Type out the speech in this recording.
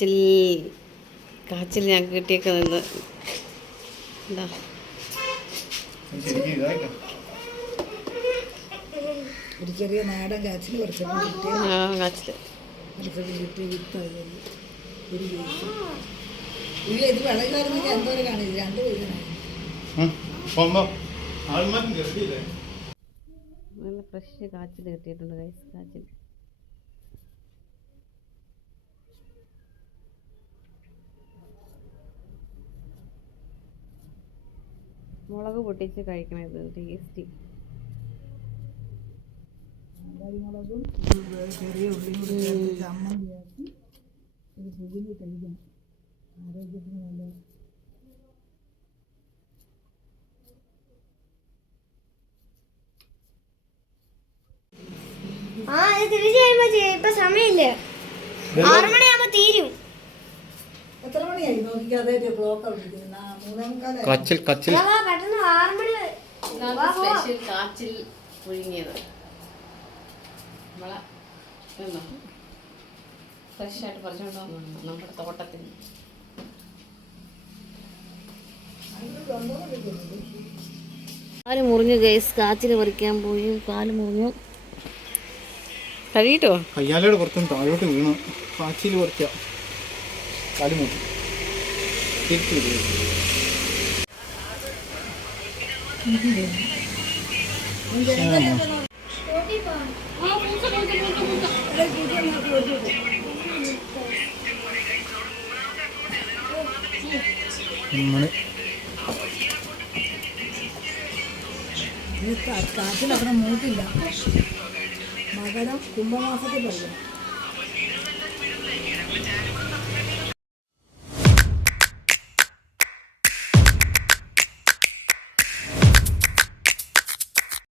കാച്ചിൽ കാച്ചിൽ ഞങ്ങൾക്ക് കിട്ടിയൊക്കെ നിന്ന് എന്താ ഒരു ചെറിയ നാടൻ കാച്ചിൽ കുറച്ച് കാച്ചിൽ കിട്ടി വിത്തായി ഇത് വെള്ളക്കാരനൊക്കെ എന്തോരം കാണില്ല 2 പേരാണ് നല്ല ഫ്രഷ് കാച്ചിൽ കിട്ടിയിട്ടുണ്ട് ഗൈസ്. കാച്ചിൽ മുളക് പൊട്ടിച്ച് കഴിക്കണം, ഇത് ടേസ്റ്റി. മുളകും ചെറിയ ഉള്ളിയും കൂടി ചേർത്ത് ചമ്മന്തിയാക്കി ഒരു പുതിയ കഴിക്കണം. ആരോഗ്യത്തിന് നല്ല ഇപ്പൊ സമയമില്ല, 6 മണിയാകുമ്പോ തീരും. എത്ര മണിയായി നോക്കിക്കാതെ ക്ലോക്ക് സ്പെഷ്യൽ കാച്ചിൽ പുഴുങ്ങിയത് ഫ്രഷായിട്ട് പറിച്ചുകൊണ്ടോ നമ്മുടെ തോട്ടത്തിൽ. കാല് മുറിഞ്ഞു ഗൈസ്, കാച്ചിൽ പറിക്കാൻ പോയി കാല് മുറിഞ്ഞു. കഴിയിട്ടോ കയ്യാലയുടെ പുറത്തും താഴോട്ട് വീണു. കാച്ചിൽ പറിച്ച കാല് മുറി തിരിച്ചു കാച്ചിൽ അവിടെ മൂട്ടില്ല. മകരം കുംഭമാസത്തിൽ പറയും.